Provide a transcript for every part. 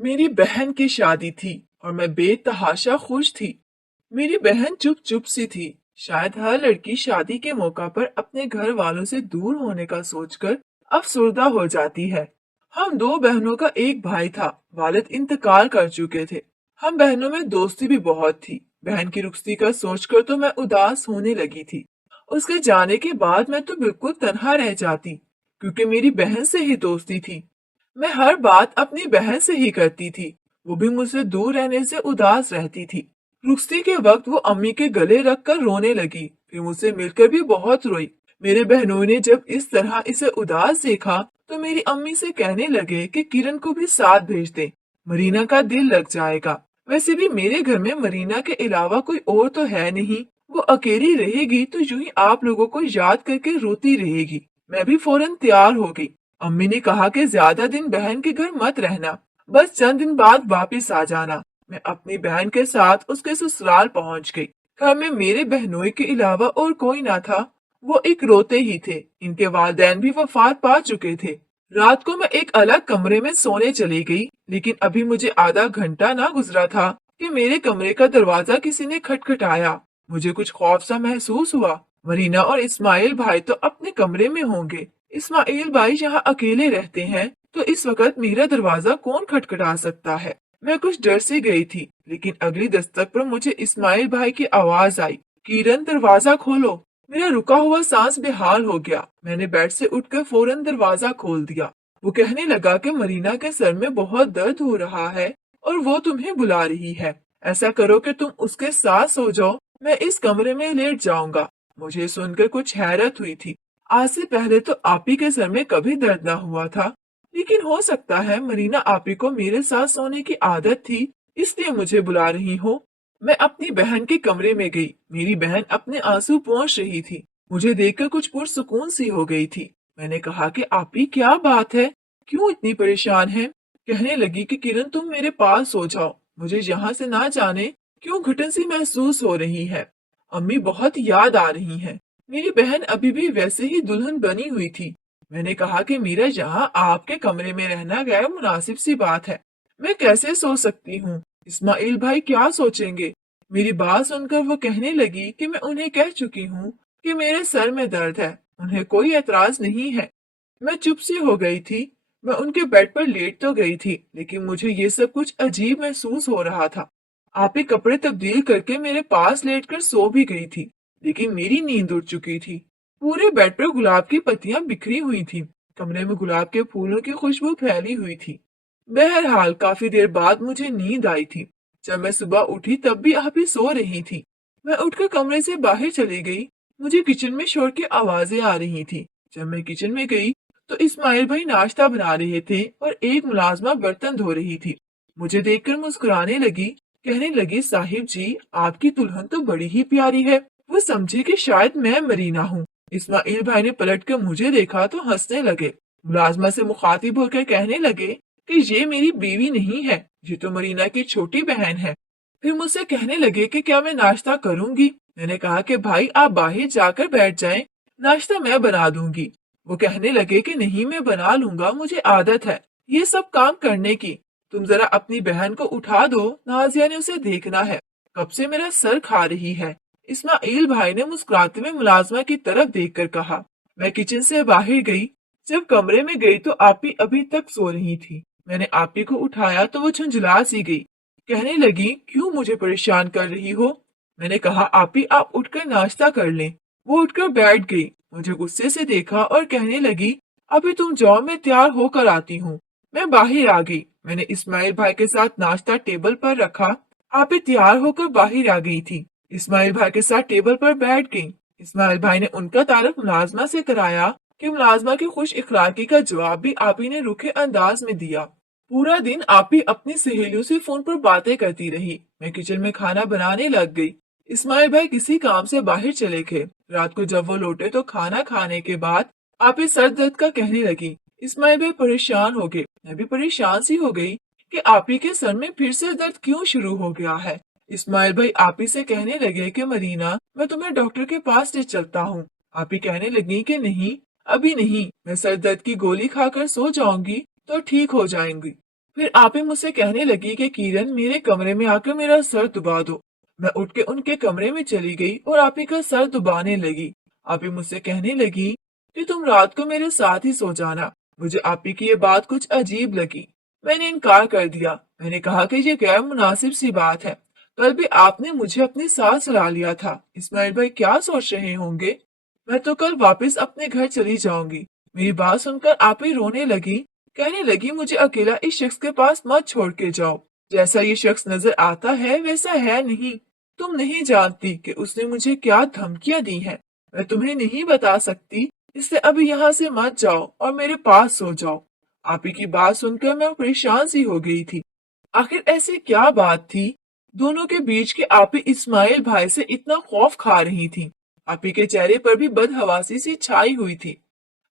मेरी बहन की शादी थी और मैं बेतहाशा खुश थी। मेरी बहन चुप चुप सी थी। शायद हर लड़की शादी के मौका पर अपने घर वालों से दूर होने का सोचकर अफसुर्दा हो जाती है। हम दो बहनों का एक भाई था। वालिद इंतकाल कर चुके थे। हम बहनों में दोस्ती भी बहुत थी। बहन की रुखसती का सोचकर तो मैं उदास होने लगी थी। उसके जाने के बाद मैं तो बिल्कुल तन्हा रह जाती, क्योंकि मेरी बहन से ही दोस्ती थी। मैं हर बात अपनी बहन से ही करती थी। वो भी मुझसे दूर रहने से उदास रहती थी। रुखसती के वक्त वो अम्मी के गले रख कर रोने लगी, फिर मुझसे मिलकर भी बहुत रोई। मेरे बहनों ने जब इस तरह इसे उदास देखा तो मेरी अम्मी से कहने लगे कि किरण को भी साथ भेज दे, मरीना का दिल लग जाएगा। वैसे भी मेरे घर में मरीना के अलावा कोई और तो है नहीं। वो अकेली रहेगी तो यूं ही आप लोगों को याद करके रोती रहेगी। मैं भी फौरन तैयार हो गई। अम्मी ने कहा कि ज्यादा दिन बहन के घर मत रहना, बस चंद दिन बाद वापस आ जाना। मैं अपनी बहन के साथ उसके ससुराल पहुंच गई। घर में मेरे बहनोई के अलावा और कोई ना था। वो एक रोते ही थे। इनके वालिदैन भी वफात पा चुके थे। रात को मैं एक अलग कमरे में सोने चली गई, लेकिन अभी मुझे आधा घंटा ना गुजरा था कि मेरे कमरे का दरवाजा किसी ने खटखटाया। मुझे कुछ खौफ सा महसूस हुआ। मरीना और इस्माइल भाई तो अपने कमरे में होंगे। इस्माइल भाई यहाँ अकेले रहते हैं, तो इस वक्त मेरा दरवाजा कौन खटखटा सकता है। मैं कुछ डर से गई थी, लेकिन अगली दस्तक पर मुझे इस्माइल भाई की आवाज आई, किरण दरवाजा खोलो। मेरा रुका हुआ सांस बेहाल हो गया। मैंने बेड से उठकर फौरन दरवाजा खोल दिया। वो कहने लगा कि मरीना के सर में बहुत दर्द हो रहा है और वो तुम्हें बुला रही है। ऐसा करो कि तुम उसके साथ सो जाओ, मैं इस कमरे में लेट जाऊंगा। मुझे सुनकर कुछ हैरत हुई थी। आज से पहले तो आपी के सर में कभी दर्द ना हुआ था, लेकिन हो सकता है मरीना आपी को मेरे साथ सोने की आदत थी, इसलिए मुझे बुला रही हो। मैं अपनी बहन के कमरे में गई। मेरी बहन अपने आंसू पोंछ रही थी। मुझे देखकर कुछ पुरसुकून सी हो गई थी। मैंने कहा कि आपी क्या बात है, क्यों इतनी परेशान है। कहने लगी कि किरण तुम मेरे पास सो जाओ, मुझे यहाँ से ना जाने क्यों घुटन सी महसूस हो रही है। अम्मी बहुत याद आ रही हैं। मेरी बहन अभी भी वैसे ही दुल्हन बनी हुई थी। मैंने कहा कि मेरा यहाँ आपके कमरे में रहना गैर मुनासिब सी बात है। मैं कैसे सो सकती हूँ, इस्माइल भाई क्या सोचेंगे। मेरी बात सुनकर वो कहने लगी कि मैं उन्हें कह चुकी हूँ कि मेरे सर में दर्द है, उन्हें कोई एतराज नहीं है। मैं चुप सी हो गई थी। मैं उनके बेड पर लेट तो गई थी, लेकिन मुझे ये सब कुछ अजीब महसूस हो रहा था। आप ही कपड़े तब्दील करके मेरे पास लेटकर सो भी गई थी, लेकिन मेरी नींद उड़ चुकी थी। पूरे बेड पर गुलाब की पत्तियां बिखरी हुई थी। कमरे में गुलाब के फूलों की खुशबू फैली हुई थी। बहरहाल काफी देर बाद मुझे नींद आई थी। जब मैं सुबह उठी तब भी आप ही सो रही थी। मैं उठकर कमरे से बाहर चली गई। मुझे किचन में शोर की आवाजें आ रही थी। जब मैं किचन में गई तो इस्माइल भाई नाश्ता बना रहे थे और एक मुलाजमा बर्तन धो रही थी। मुझे देखकर मुस्कुराने लगी। कहने लगी, साहिब जी आपकी दुल्हन तो बड़ी ही प्यारी है। वो समझे कि शायद मैं मरीना हूँ। इस्माइल भाई ने पलट कर मुझे देखा तो हंसने लगे। मुलाजमा से मुखातिब होकर कहने लगे कि ये मेरी बीवी नहीं है, ये तो मरीना की छोटी बहन है। फिर मुझसे कहने लगे कि क्या मैं नाश्ता करूंगी। मैंने कहा कि भाई आप बाहर जाकर बैठ जाएं, नाश्ता मैं बना दूंगी। वो कहने लगे कि नहीं मैं बना लूंगा, मुझे आदत है ये सब काम करने की। तुम जरा अपनी बहन को उठा दो, नाजिया ने उसे देखना है, कब से मेरा सर खा रही है। इस्माइल भाई ने मुस्कुराते हुए मुलाजमा की तरफ देखकर कहा। मैं किचन से बाहर गई। जब कमरे में गई तो आपी अभी तक सो रही थी। मैंने आपी को उठाया तो वो झुंझला सी गई। कहने लगी, क्यों मुझे परेशान कर रही हो। मैंने कहा, आपी आप उठकर नाश्ता कर लें। वो उठकर बैठ गई। मुझे गुस्से से देखा और कहने लगी, अभी तुम जाओ मैं तैयार होकर आती हूँ। मैं बाहर आ गई। मैंने इस्माइल भाई के साथ नाश्ता टेबल पर रखा। आपी तैयार होकर बाहर आ गई थी। इस्माइल भाई के साथ टेबल पर बैठ गई। इस्माइल भाई ने उनका तारुफ मुलाजमा से कराया कि मुलाजमा की खुश इखलाकी का जवाब भी आपी ने रुखे अंदाज में दिया। पूरा दिन आपी अपनी सहेलियों से फोन पर बातें करती रही। मैं किचन में खाना बनाने लग गई। इस्माइल भाई किसी काम से बाहर चले गए। रात को जब वो लौटे तो खाना खाने के बाद आपी सर दर्द का कहने लगी। इस्माइल भाई परेशान हो गए। मैं भी परेशान सी हो गई कि आपी के सर में फिर से दर्द क्यों शुरू हो गया है। इस्माइल भाई आपी से कहने लगे कि मरीना मैं तुम्हें डॉक्टर के पास ले चलता हूँ। आपी कहने लगी कि नहीं, अभी नहीं, मैं सर दर्द की गोली खाकर सो जाऊंगी तो ठीक हो जाएंगी। फिर आपी मुझसे कहने लगी कि किरण, मेरे कमरे में आकर मेरा सर दुबा दो। मैं उठ के उनके कमरे में चली गई और आपी का सर दुबाने लगी। आपी मुझसे कहने लगी कि तुम रात को मेरे साथ ही सो जाना। मुझे आपी की ये बात कुछ अजीब लगी। मैंने इनकार कर दिया। मैंने कहा कि ये गैर मुनासिब सी बात है। कल भी आपने मुझे अपने साथ सुला लिया था। इस्माइल भाई क्या सोच रहे होंगे? मैं तो कल वापस अपने घर चली जाऊंगी। मेरी बात सुनकर आपी रोने लगी। कहने लगी, मुझे अकेला इस शख्स के पास मत छोड़ के जाओ। जैसा ये शख्स नजर आता है वैसा है नहीं। तुम नहीं जानती कि उसने मुझे क्या धमकियां दी हैं। मैं तुम्हें नहीं बता सकती, इसलिए अभी यहाँ से मत जाओ और मेरे पास सो जाओ। आपी की बात सुनकर मैं परेशान सी हो गई थी। आखिर ऐसी क्या बात थी दोनों के बीच कि आपी इस्माइल भाई से इतना खौफ खा रही थी। आपी के चेहरे पर भी बदहवासी सी छाई हुई थी।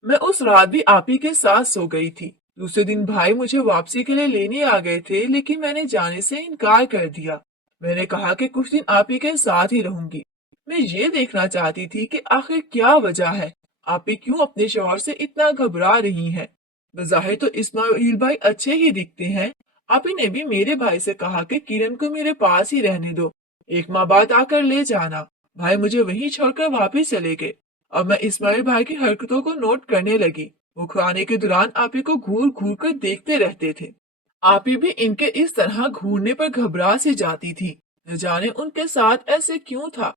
मैं उस रात भी आपी के साथ सो गई थी। दूसरे दिन भाई मुझे वापसी के लिए लेने आ गए थे, लेकिन मैंने जाने से इनकार कर दिया। मैंने कहा कि कुछ दिन आपी के साथ ही रहूंगी। मैं ये देखना चाहती थी कि आखिर क्या वजह है, आपी क्यों अपने शौहर से इतना घबरा रही हैं। बज़ाहिर तो इस्माइल भाई अच्छे ही दिखते हैं। आपी ने भी मेरे भाई से कहा कि किरण को मेरे पास ही रहने दो, एक माह बाद आकर ले जाना। भाई मुझे वहीं छोड़कर वापस चले गए। अब मैं इस्माइल भाई की हरकतों को नोट करने लगी। वो खाने के दौरान आपी को घूर घूर कर देखते रहते थे। आपी भी इनके इस तरह घूरने पर घबरा सी जाती थी। न जाने उनके साथ ऐसे क्यों था।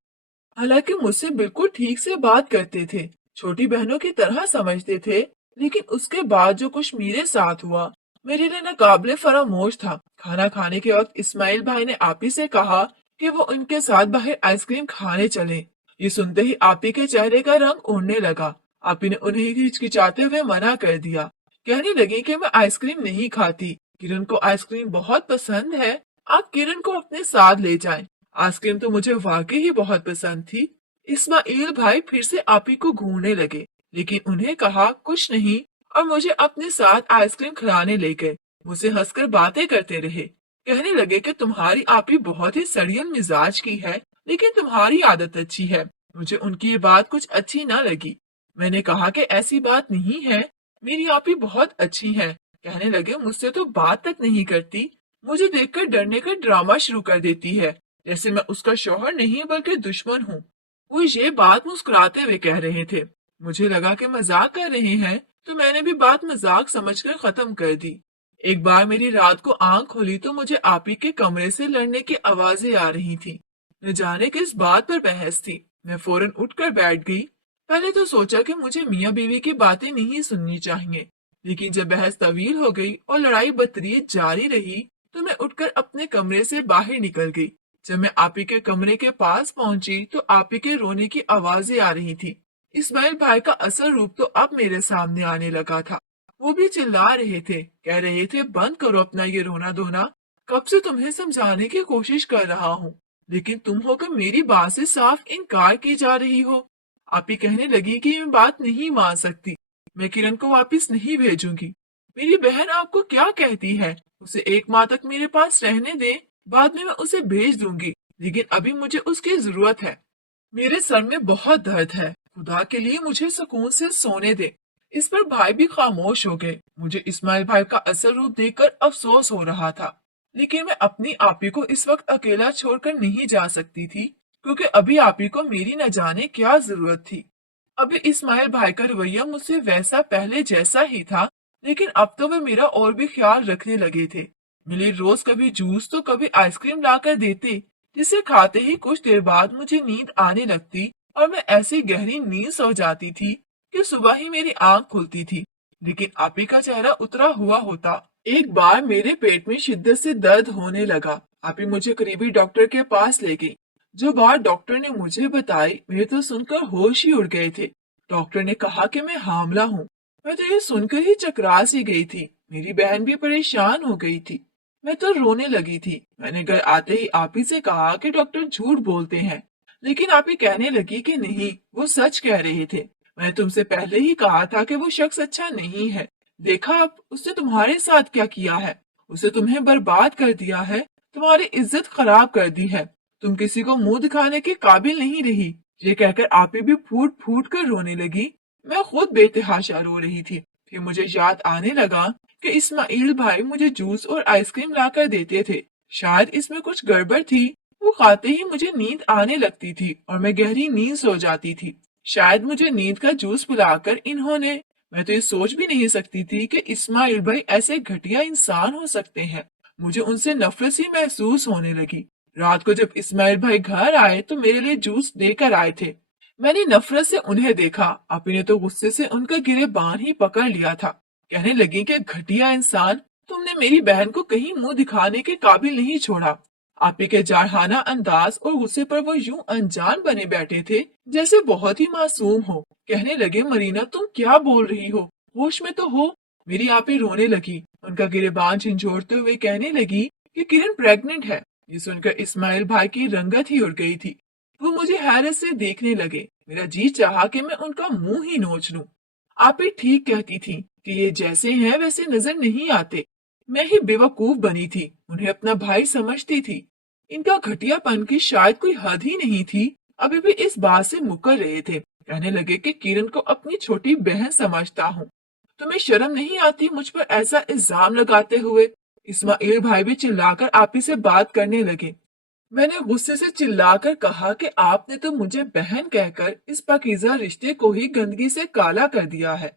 हालांकि मुझसे बिल्कुल ठीक से बात करते थे, छोटी बहनों की तरह समझते थे, लेकिन उसके बाद जो कुछ मेरे साथ हुआ मेरे लिए नाकाबिले फरामोश था। खाना खाने के वक्त इस्माइल भाई ने आपी से कहा कि वो उनके साथ बाहर आइसक्रीम खाने चले। ये सुनते ही आपी के चेहरे का रंग उड़ने लगा। आपी ने उन्हें हिचकिचाते हुए मना कर दिया। कहने लगी कि मैं आइसक्रीम नहीं खाती, किरण को आइसक्रीम बहुत पसंद है, आप किरण को अपने साथ ले जाएं। आइसक्रीम तो मुझे वाकई ही बहुत पसंद थी। इस्माइल भाई फिर से आपी को घूरने लगे, लेकिन उन्हें कहा कुछ नहीं और मुझे अपने साथ आइसक्रीम खिलाने ले गए। मुझसे हंसकर बातें करते रहे। कहने लगे कि तुम्हारी आपी बहुत ही सड़ियल मिजाज की है, लेकिन तुम्हारी आदत अच्छी है। मुझे उनकी ये बात कुछ अच्छी ना लगी। मैंने कहा कि ऐसी बात नहीं है, मेरी आपी बहुत अच्छी है। कहने लगे, मुझसे तो बात तक नहीं करती, मुझे देखकर डरने का ड्रामा शुरू कर देती है, जैसे मैं उसका शौहर नहीं बल्कि दुश्मन हूँ। वो ये बात मुस्कुराते हुए कह रहे थे। मुझे लगा कि मजाक कर रहे हैं, तो मैंने भी बात मजाक समझकर खत्म कर दी। एक बार मेरी रात को आंख खुली तो मुझे आपी के कमरे से लड़ने की आवाजें आ रही थी। न जाने किस बात पर बहस थी। मैं फौरन उठकर बैठ गई। पहले तो सोचा कि मुझे मियाँ बीवी की बातें नहीं सुननी चाहिए, लेकिन जब बहस तवील हो गई और लड़ाई बदतरीज जारी रही, तो मैं उठकर अपने कमरे से बाहर निकल गई। जब मैं आपी के कमरे के पास पहुंची तो आपी के रोने की आवाजें आ रही थी। इस्माइल भाई का असल रूप तो अब मेरे सामने आने लगा था। वो भी चिल्ला रहे थे, कह रहे थे, बंद करो अपना ये रोना धोना। कब से तुम्हें समझाने की कोशिश कर रहा हूँ, लेकिन तुम होकर मेरी बात से साफ इनकार की जा रही हो। आपी कहने लगी कि मैं बात नहीं मान सकती, मैं किरण को वापस नहीं भेजूंगी। मेरी बहन आपको क्या कहती है, उसे एक माह तक मेरे पास रहने दें, बाद में मैं उसे भेज दूंगी, लेकिन अभी मुझे उसकी जरूरत है। मेरे सर में बहुत दर्द है, खुदा के लिए मुझे सुकून से सोने दे। इस पर भाई भी खामोश हो गए। मुझे इस्माइल भाई का असल रूप देखकर अफसोस हो रहा था, लेकिन मैं अपनी आपी को इस वक्त अकेला छोड़कर नहीं जा सकती थी, क्योंकि अभी आपी को मेरी न जाने क्या जरूरत थी। अभी इस्माइल भाई का रवैया मुझसे वैसा पहले जैसा ही था, लेकिन अब तो वे मेरा और भी ख्याल रखने लगे थे। मिली रोज कभी जूस तो कभी आइसक्रीम लाकर देते, जिसे खाते ही कुछ देर बाद मुझे नींद आने लगती और मैं ऐसी गहरी नींद सो जाती थी कि सुबह ही मेरी आंख खुलती थी, लेकिन आपी का चेहरा उतरा हुआ होता। एक बार मेरे पेट में शिद्दत से दर्द होने लगा। आपी मुझे करीबी डॉक्टर के पास ले गई। जो बात डॉक्टर ने मुझे बताई, मेरे तो सुनकर होश ही उड़ गए थे। डॉक्टर ने कहा कि मैं हामला हूँ। मैं तो ये सुनकर ही चकरा सी गई थी। मेरी बहन भी परेशान हो गई थी। मैं तो रोने लगी थी। मैंने घर आते ही आपी से कहा कि डॉक्टर झूठ बोलते हैं, लेकिन आपी कहने लगी कि नहीं, वो सच कह रहे थे। मैंने तुमसे पहले ही कहा था कि वो शख्स अच्छा नहीं है। देखा आप, उसने तुम्हारे साथ क्या किया है। उसे तुम्हें बर्बाद कर दिया है, तुम्हारी इज्जत खराब कर दी है। तुम किसी को मुंह दिखाने के काबिल नहीं रही। ये कहकर आपी भी फूट फूट कर रोने लगी। मैं खुद बेतहाशा रो रही थी। फिर मुझे याद आने लगा کہ इस्माइल भाई मुझे जूस और आइसक्रीम लाकर देते थे। शायद इसमें कुछ गड़बड़ थी। वो खाते ही मुझे नींद आने लगती थी और मैं गहरी नींद सो जाती थी। शायद मुझे नींद का जूस पिलाकर इन्होंने, मैं तो ये सोच भी नहीं सकती थी कि इस्माइल भाई ऐसे घटिया इंसान हो सकते हैं। मुझे उनसे नफरत सी महसूस होने लगी। रात को जब इस्माइल भाई घर आए तो मेरे लिए जूस लेकर आए थे। मैंने नफरत से उन्हें देखा। आपी ने तो गुस्से से उनका गिरेबान ही पकड़ लिया था। कहने लगी कि घटिया इंसान, तुमने मेरी बहन को कहीं मुंह दिखाने के काबिल नहीं छोड़ा। आपी के जारहाना अंदाज और गुस्से पर वो यूं अनजान बने बैठे थे जैसे बहुत ही मासूम हो। कहने लगे, मरीना तुम क्या बोल रही हो, होश में तो हो। मेरी आपी रोने लगी। उनका गिरेबान झंझोड़ते हुए कहने लगी कि किरण प्रेग्नेंट है। ये सुनकर इस्माइल भाई की रंगत ही उड़ गई थी। वो मुझे हैरत से देखने लगे। मेरा जी चाहा कि मैं उनका मुंह ही नोच लूं। आपी ठीक कहती थी कि ये जैसे हैं वैसे नजर नहीं आते। मैं ही बेवकूफ बनी थी, उन्हें अपना भाई समझती थी। इनका घटियापन की शायद कोई हद ही नहीं थी। अभी भी इस बात से मुकर रहे थे। कहने लगे कि किरण को अपनी छोटी बहन समझता हूँ। तुम्हें शर्म नहीं आती मुझ पर ऐसा इल्जाम लगाते हुए? इस्माइल भाई भी चिल्लाकर आपी से बात करने लगे। मैंने गुस्से से चिल्लाकर कहा कि आपने तो मुझे बहन कहकर इस पाकीज़ा रिश्ते को ही गंदगी से काला कर दिया है।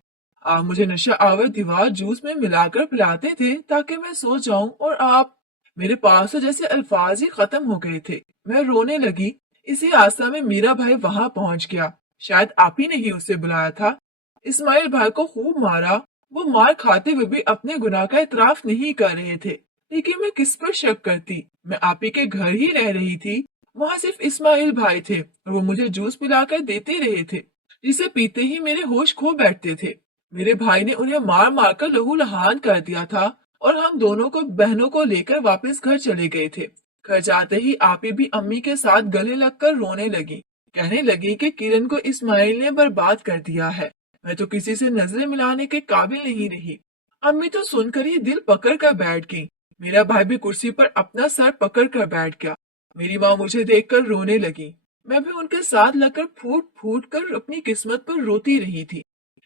आप मुझे नशा आवर दीवार जूस में मिलाकर पिलाते थे ताकि मैं सो जाऊं, और आप, मेरे पास तो जैसे अल्फाज ही खत्म हो गए थे। मैं रोने लगी। इसी आशा में मीरा भाई वहां पहुंच गया। शायद आप ही ने ही उसे बुलाया था। इस्माइल भाई को खूब मारा। वो मार खाते हुए भी अपने गुनाह का इतराफ नहीं कर रहे थे। लेकिन मैं किस पर शक करती? मैं आपी के घर ही रह रही थी। वहां सिर्फ इस्माइल भाई थे और वो मुझे जूस पिलाकर देते रहे थे, जिसे पीते ही मेरे होश खो बैठते थे। मेरे भाई ने उन्हें मार मार कर लहूलुहान कर दिया था और हम दोनों को बहनों को लेकर वापस घर चले गए थे। घर जाते ही आपी भी अम्मी के साथ गले लगकर रोने लगी। कहने लगी कि किरण को इस्माइल ने बर्बाद कर दिया है। मैं तो किसी से नजरें मिलाने के काबिल नहीं रही। अम्मी तो सुनकर ही दिल पकड़ कर बैठ गई। मेरा भाई भी कुर्सी पर अपना सर पकड़ कर बैठ गया। मेरी माँ मुझे देखकर रोने लगी। मैं भी उनके साथ लगकर फूट फूट कर अपनी किस्मत पर रोती रही थी।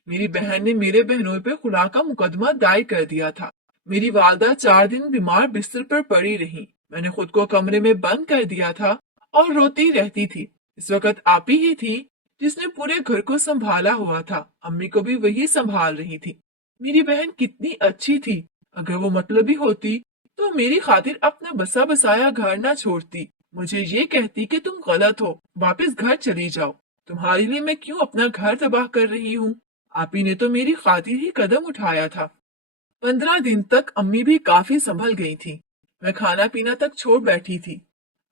मेरी बहन ने मेरे बहनों पर खुला का मुकदमा दायर कर दिया था। मेरी वालदा 4 दिन बीमार बिस्तर पर पड़ी रही। मैंने खुद को कमरे में बंद कर दिया था और रोती रहती थी। इस वक्त आप ही थी जिसने पूरे घर को संभाला हुआ था। अम्मी को भी वही संभाल रही थी। मेरी बहन कितनी अच्छी थी। अगर वो मतलबी होती तो मेरी खातिर अपना बसा बसाया घर ना छोड़ती। मुझे ये कहती कि तुम गलत हो, वापस घर चली जाओ। तुम्हारे लिए मैं क्यों अपना घर तबाह कर रही हूँ? आप ही ने तो मेरी खातिर ही कदम उठाया था। 15 दिन तक अम्मी भी काफी संभल गई थी। मैं खाना पीना तक छोड़ बैठी थी।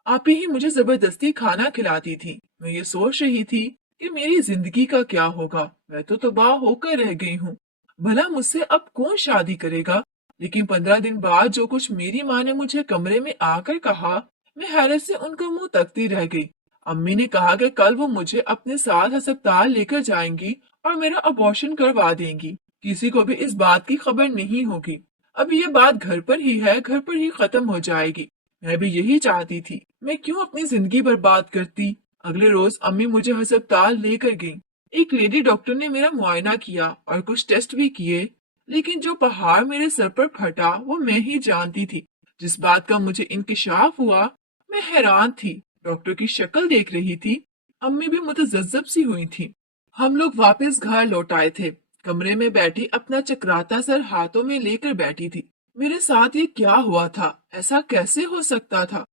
आप ही मुझे जबरदस्ती खाना खिलाती थी। मैं ये सोच रही थी कि मेरी जिंदगी का क्या होगा। मैं तो तबाह होकर रह गई हूँ। भला मुझसे अब कौन शादी करेगा? लेकिन 15 दिन बाद जो कुछ मेरी माँ ने मुझे कमरे में आकर कहा, मैं हैरत से उनका मुंह तकती रह गई। अम्मी ने कहा कि कल वो मुझे अपने साथ अस्पताल लेकर जाएंगी और मेरा अबॉर्शन करवा देंगी। किसी को भी इस बात की खबर नहीं होगी। अब ये बात घर पर ही है, घर पर ही खत्म हो जाएगी। मैं भी यही चाहती थी। मैं क्यों अपनी जिंदगी बर्बाद करती? अगले रोज अम्मी मुझे अस्पताल लेकर गई। एक लेडी डॉक्टर ने मेरा मुआयना किया और कुछ टेस्ट भी किए। लेकिन जो पहाड़ मेरे सर पर फटा वो मैं ही जानती थी। जिस बात का मुझे इंकिशाफ हुआ, मैं हैरान थी। डॉक्टर की शक्ल देख रही थी। अम्मी भी मुतज़्ज़ब सी हुई थी। हम लोग वापस घर लौट आए थे। कमरे में बैठी अपना चकराता सर हाथों में लेकर बैठी थी। मेरे साथ ये क्या हुआ था? ऐसा कैसे हो सकता था?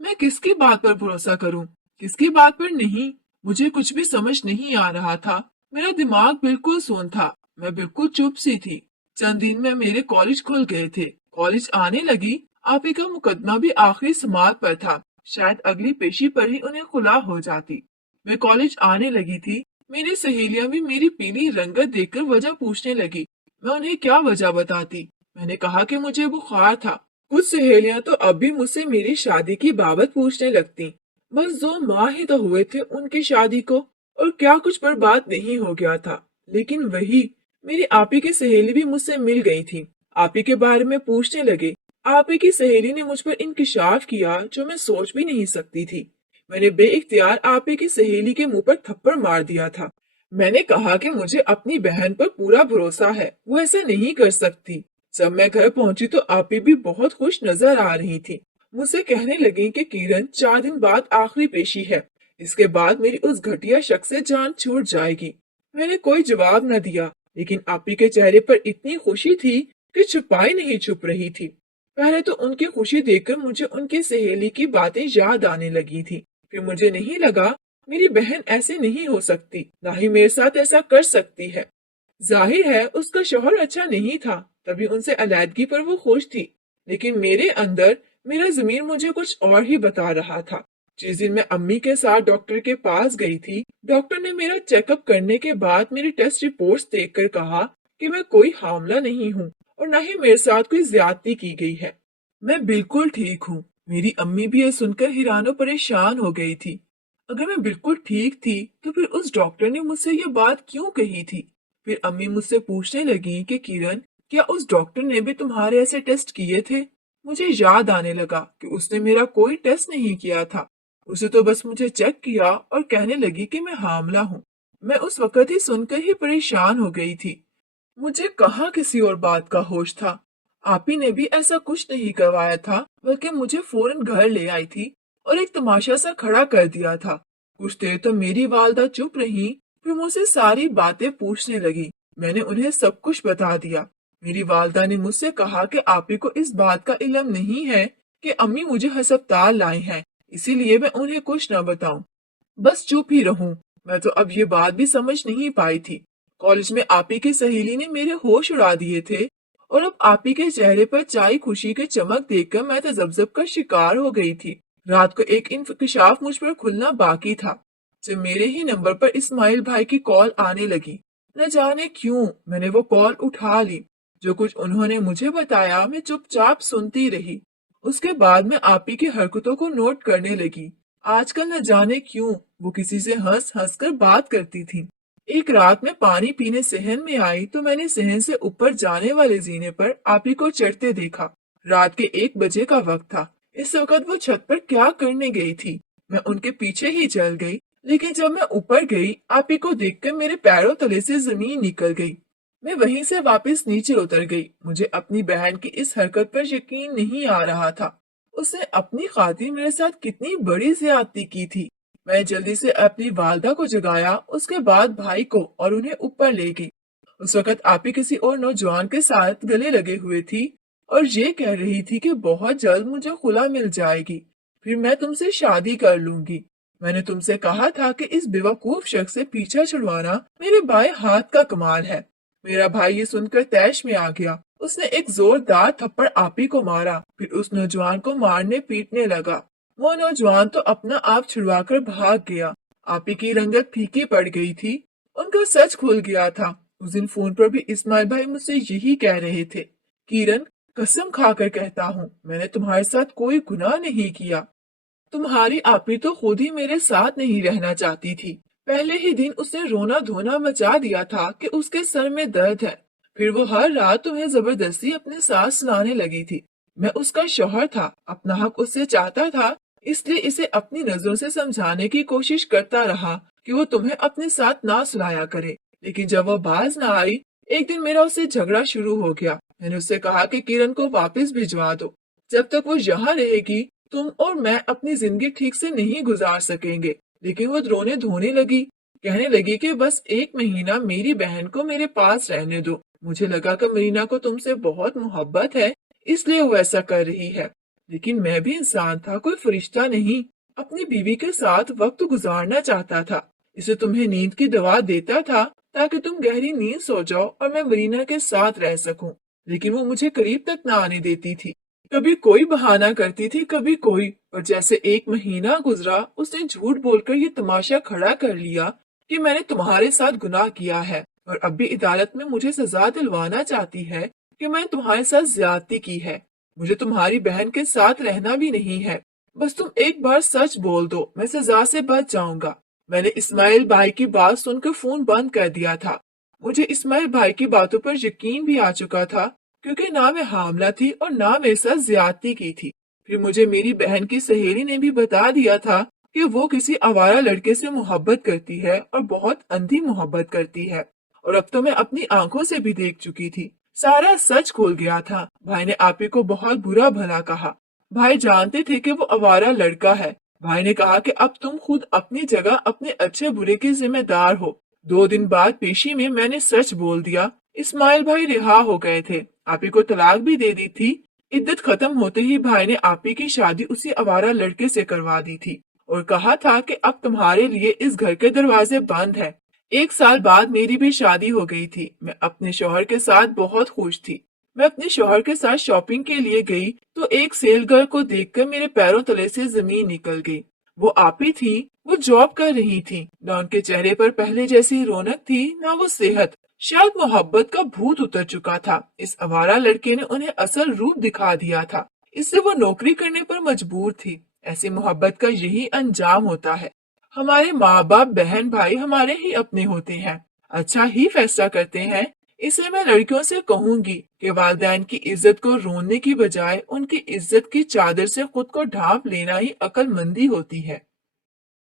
मैं किसकी बात पर भरोसा करूं, किसकी बात पर नहीं? मुझे कुछ भी समझ नहीं आ रहा था। मेरा दिमाग बिल्कुल सून था। मैं बिल्कुल चुप सी थी। चंद दिन में मेरे कॉलेज खुल गए थे। कॉलेज आने लगी। आपी का मुकदमा भी आखिरी समाअत पर था। शायद अगली पेशी पर ही उन्हें खुला हो जाती। मैं कॉलेज आने लगी थी। मेरी सहेलियां भी मेरी पीली रंगत देखकर वजह पूछने लगी। मैं उन्हें क्या वजह बताती? मैंने कहा कि मुझे बुखार था। कुछ सहेलियां तो अब भी मुझसे मेरी शादी की बाबत पूछने लगती। बस 2 माह ही तो हुए थे उनकी शादी को, और क्या कुछ बर्बाद नहीं हो गया था। लेकिन वही मेरी आपी की सहेली भी मुझसे मिल गई थी। आपी के बारे में पूछने लगे। आपी की सहेली ने मुझ पर इंकिशाफ किया जो मैं सोच भी नहीं सकती थी। मैंने बेइख्तियार आपी की सहेली के मुंह पर थप्पड़ मार दिया था। मैंने कहा कि मुझे अपनी बहन पर पूरा भरोसा है, वो ऐसा नहीं कर सकती। जब मैं घर पहुंची तो आपी भी बहुत खुश नजर आ रही थी। मुझसे कहने लगी कि किरण 4 दिन बाद आखिरी पेशी है, इसके बाद मेरी उस घटिया शख्स से जान छूट जाएगी। मैंने कोई जवाब न दिया, लेकिन आपी के चेहरे पर इतनी खुशी थी कि छुपाई नहीं छुप रही थी। पहले तो उनकी खुशी देखकर मुझे उनकी सहेली की बातें याद आने लगी थी। फिर मुझे नहीं लगा मेरी बहन ऐसे नहीं हो सकती, ना ही मेरे साथ ऐसा कर सकती है। जाहिर है उसका शौहर अच्छा नहीं था, तभी उनसे अलैदगी पर वो खुश थी। लेकिन मेरे अंदर मेरा ज़मीर मुझे कुछ और ही बता रहा था। जिस दिन मैं अम्मी के साथ डॉक्टर के पास गई थी, डॉक्टर ने मेरा चेकअप करने के बाद मेरी टेस्ट रिपोर्ट्स देखकर कहा कि मैं कोई हामला नहीं हूँ और न ही मेरे साथ कोई ज्यादती की गई है। मैं बिल्कुल ठीक हूँ। मेरी अम्मी भी ये सुनकर हैरान और परेशान हो गई थी। अगर मैं बिल्कुल ठीक थी तो फिर उस डॉक्टर ने मुझसे ये बात क्यों कही थी? फिर अम्मी मुझसे पूछने लगी कि किरण, क्या उस डॉक्टर ने भी तुम्हारे ऐसे टेस्ट किए थे? मुझे याद आने लगा कि उसने मेरा कोई टेस्ट नहीं किया था। उसे तो बस मुझे चेक किया और कहने लगी कि मैं हामला हूँ। मैं उस वक्त ही सुनकर ही परेशान हो गई थी। मुझे कहाँ किसी और बात का होश था। आपी ने भी ऐसा कुछ नहीं करवाया था, बल्कि मुझे फौरन घर ले आई थी और एक तमाशा सा खड़ा कर दिया था। कुछ देर तो मेरी वालदा चुप रही, फिर मुझसे सारी बातें पूछने लगी। मैंने उन्हें सब कुछ बता दिया। मेरी वालदा ने मुझसे कहा कि आपी को इस बात का इल्म नहीं है कि अम्मी मुझे हस्पताल लाई हैं, इसीलिए मैं उन्हें कुछ न बताऊं, बस चुप ही रहूं। मैं तो अब ये बात भी समझ नहीं पाई थी। कॉलेज में आपी की सहेली ने मेरे होश उड़ा दिए थे और अब आपी के चेहरे पर चाई खुशी की चमक देखकर मैं तो जबजब का शिकार हो गई थी। रात को एक इंकशाफ मुझ पर खुलना बाकी था, जब मेरे ही नंबर पर इस्माइल भाई की कॉल आने लगी। न जाने क्यों मैंने वो कॉल उठा ली। जो कुछ उन्होंने मुझे बताया मैं चुपचाप सुनती रही। उसके बाद मैं आपी की हरकतों को नोट करने लगी। आजकल न जाने क्यों वो किसी से हंस हंस कर बात करती थी। एक रात में पानी पीने सहन में आई तो मैंने सहन से ऊपर जाने वाले जीने पर आपी को चढ़ते देखा। रात के 1 बजे का वक्त था। इस वक्त वो छत पर क्या करने गई थी? मैं उनके पीछे ही चल गई, लेकिन जब मैं ऊपर गई आपी को देखकर मेरे पैरों तले से जमीन निकल गई। मैं वहीं से वापस नीचे उतर गई। मुझे अपनी बहन की इस हरकत पर यकीन नहीं आ रहा था। उसने अपनी खातिर मेरे साथ कितनी बड़ी ज्यादती की थी। मैं जल्दी से अपनी वालदा को जगाया, उसके बाद भाई को, और उन्हें ऊपर ले गई। उस वक्त आपी किसी और नौजवान के साथ गले लगे हुए थी और ये कह रही थी कि बहुत जल्द मुझे खुला मिल जाएगी, फिर मैं तुमसे शादी कर लूंगी। मैंने तुमसे कहा था कि इस बेवकूफ शख्स से पीछा छुड़वाना मेरे बाएं हाथ का कमाल है। मेरा भाई ये सुनकर तैश में आ गया। उसने एक जोरदार थप्पड़ आपी को मारा, फिर उस नौजवान को मारने पीटने लगा। वो नौजवान तो अपना आप छुड़वाकर भाग गया। आपी की रंगत फीकी पड़ गई थी। उनका सच खुल गया था। उस दिन फोन पर भी इस्माइल भाई मुझसे यही कह रहे थे, किरण, कसम खाकर कहता हूँ मैंने तुम्हारे साथ कोई गुनाह नहीं किया। तुम्हारी आपी तो खुद ही मेरे साथ नहीं रहना चाहती थी। पहले ही दिन उसने रोना धोना मचा दिया था कि उसके सर में दर्द है। फिर वो हर रात तुम्हें जबरदस्ती अपने साथ सुलाने लगी थी। मैं उसका शौहर था, अपना हक उससे चाहता था, इसलिए इसे अपनी नजरों से समझाने की कोशिश करता रहा कि वो तुम्हें अपने साथ ना सुलाया करे। लेकिन जब वो बाज ना आई, एक दिन मेरा उससे झगड़ा शुरू हो गया। मैंने उससे कहा कि किरण को वापस भिजवा दो। जब तक वो यहाँ रहेगी तुम और मैं अपनी जिंदगी ठीक से नहीं गुजार सकेंगे। लेकिन वो रोने धोने लगी, कहने लगी कि बस 1 महीना मेरी बहन को मेरे पास रहने दो। मुझे लगा कि मरीना को तुमसे बहुत मोहब्बत है, इसलिए वो ऐसा कर रही है। लेकिन मैं भी इंसान था, कोई फरिश्ता नहीं। अपनी बीवी के साथ वक्त गुजारना चाहता था, इसे तुम्हें नींद की दवा देता था ताकि तुम गहरी नींद सो जाओ और मैं मरीना के साथ रह सकूं। लेकिन वो मुझे करीब तक ना आने देती थी। कभी कोई बहाना करती थी, कभी कोई। और जैसे 1 महीना गुजरा, उसने झूठ बोलकर ये तमाशा खड़ा कर लिया कि मैंने तुम्हारे साथ गुनाह किया है और अब भी अदालत में मुझे सजा दिलवाना चाहती है कि मैंने तुम्हारे साथ ज्यादती की है। मुझे तुम्हारी बहन के साथ रहना भी नहीं है। बस तुम एक बार सच बोल दो, मैं सजा से बच जाऊंगा। मैंने इस्माइल भाई की बात सुनकर फोन बंद कर दिया था। मुझे इस्माइल भाई की बातों पर यकीन भी आ चुका था, क्योंकि ना मैं हामला थी और ना मेरे साथ ज्यादती की थी। फिर मुझे मेरी बहन की सहेली ने भी बता दिया था कि वो किसी आवारा लड़के से मोहब्बत करती है और बहुत अंधी मोहब्बत करती है। और अब तो मैं अपनी आंखों से भी देख चुकी थी। सारा सच खोल गया था। भाई ने आपी को बहुत बुरा भला कहा। भाई जानते थे कि वो आवारा लड़का है। भाई ने कहा कि अब तुम खुद अपनी जगह अपने अच्छे बुरे के जिम्मेदार हो। 2 दिन बाद पेशी में मैंने सच बोल दिया। इस्माइल भाई रिहा हो गए थे। आपी को तलाक भी दे दी थी। इद्दत खत्म होते ही भाई ने आपी की शादी उसी आवारा लड़के से करवा दी थी और कहा था कि अब तुम्हारे लिए इस घर के दरवाजे बंद हैं। 1 साल बाद मेरी भी शादी हो गई थी। मैं अपने शौहर के साथ बहुत खुश थी। मैं अपने शौहर के साथ शॉपिंग के लिए गई तो एक सेल गर्ल को देखकर मेरे पैरों तले से जमीन निकल गई। वो आप ही थी। वो जॉब कर रही थी। न उनके चेहरे पर पहले जैसी रौनक थी, न वो सेहत। शायद मोहब्बत का भूत उतर चुका था। इस आवारा लड़के ने उन्हें असल रूप दिखा दिया था। इससे वो नौकरी करने पर मजबूर थी। ऐसी मोहब्बत का यही अंजाम होता है। हमारे माँ बाप बहन भाई हमारे ही अपने होते हैं, अच्छा ही फैसला करते हैं। इसलिए मैं लड़कियों से कहूंगी कि वालिदैन की इज्जत को रोनने की बजाय उनकी इज्जत की चादर से खुद को ढांप लेना ही अक्लमंदी होती है।